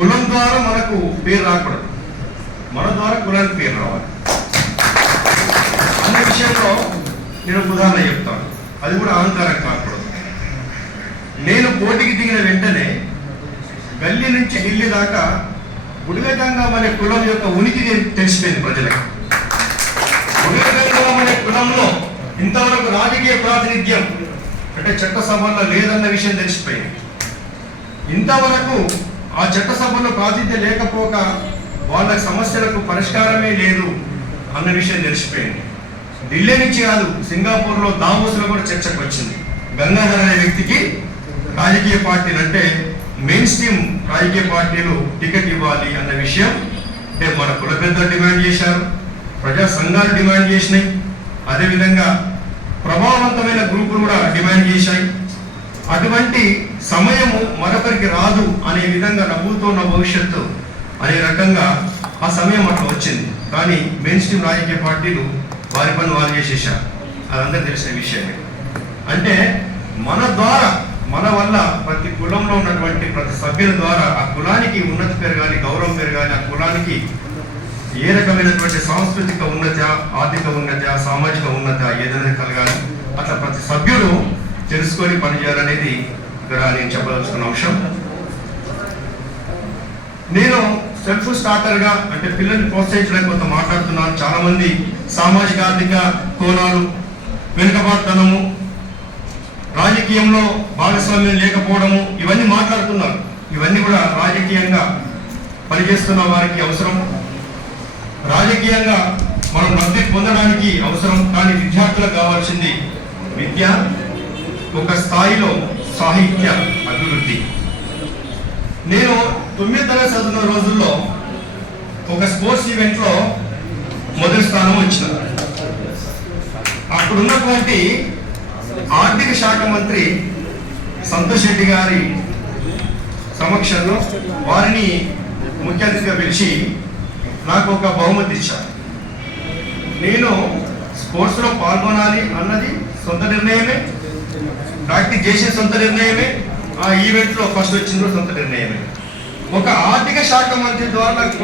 కులం ద్వారా మనకు పేరు రాకూడదు. మన ద్వారా కులానికి పేరు రావాలి. అన్న విషయంలో నేను ఉదాహరణ చెప్తాను. అది కూడా అహంకారం కాకూడదు. నేను పోటీకి దిగిన వెంటనే గల్లీ నుంచి ఢిల్లీ దాకా గుడిగంగం అనే కులం యొక్క ఉనికి తెలిసిపోయింది ప్రజలకు. గుడిగంగం అనే కులంలో ఇంతవరకు రాజకీయ ప్రాతినిధ్యం అంటే చట్టసభల్లో లేదన్న విషయం తెలిసిపోయింది. ఇంతవరకు ఆ చట్టసభలో ప్రాతిథ్యం లేకపోక వాళ్ళ సమస్యలకు పరిష్కారమే లేదు అన్న విషయం తెలిసిపోయింది. ఢిల్లీ నుంచి కాదు సింగపూర్లో దామోసులో కూడా చర్చకు వచ్చింది. గంగాధర్ అనే వ్యక్తికి రాజకీయ పార్టీలు అంటే మెయిన్ స్ట్రీమ్ రాజకీయ పార్టీలు టికెట్ ఇవ్వాలి అన్న విషయం అంటే మన కుల పెద్దలు డిమాండ్ చేశారు ప్రజా సంఘాలు డిమాండ్ చేసినాయి. అదేవిధంగా ప్రభావవంతమైన గ్రూపులు కూడా డిమాండ్ చేశాయి. అటువంటి సమయము మరొకరికి రాదు అనే విధంగా నవ్వుతున్న భవిష్యత్తు అనే రకంగా ఆ సమయం అట్లా వచ్చింది. కానీ మెయిన్ స్ట్రీమ్ రాజకీయ పార్టీలు వారి పని వారు చేసేసారు అదందరూ తెలిసిన విషయమే. అంటే మన ద్వారా మన వల్ల ప్రతి కులంలో ఉన్నటువంటి ప్రతి సభ్యుల ద్వారా ఆ కులానికి ఉన్నతి పెరగాలి గౌరవం పెరగాలి ఆ కులానికి ఏ రకమైనటువంటి సాంస్కృతిక ఉన్నత ఆర్థిక ఉన్నత సామాజిక ఉన్నత ఏదైనా కలగాలి అట్లా ప్రతి సభ్యుడు తెలుసుకొని పనిచేయాలనేది ఇక్కడ నేను చెప్పదలుచుకున్న అంశం. నేను సెల్ఫ్ స్టార్టర్గా అంటే పిల్లల్ని ప్రోత్సహించడానికి కొంత మాట్లాడుతున్నాను. చాలామంది సామాజిక ఆర్థిక కోణాలు వెనుకబాటుతనము రాజకీయంలో భాగస్వామ్యం లేకపోవడము ఇవన్నీ మాట్లాడుతున్నారు. ఇవన్నీ కూడా రాజకీయంగా పనిచేస్తున్న వారికి అవసరం. రాజకీయంగా మనం మద్దతు పొందడానికి అవసరం కానీ విద్యార్థులకు కావాల్సింది విద్య. ఒక స్థాయిలో సాహిత్య అభివృద్ధి. నేను తొమ్మిది తరగతి చదువుతున్న రోజుల్లో ఒక స్పోర్ట్స్ ఈవెంట్లో మొదటి స్థానం వచ్చిన అక్కడ ఉన్నటువంటి ఆర్థిక శాఖ మంత్రి సంతోష్ రెడ్డి గారి సమక్షంలో వారిని ముఖ్య అతిథిగా పిలిచి నాకు ఒక బహుమతి ఇచ్చారు. నేను స్పోర్ట్స్లో పాల్గొనాలి అన్నది సొంత నిర్ణయమే. ప్రాక్టీస్ చేసే సొంత నిర్ణయమే ఆ ఈవెంట్లో ఫస్ట్ వచ్చిందో సొంత నిర్ణయమే. ఒక ఆర్థిక శాఖ మంత్రి ద్వారా నాకు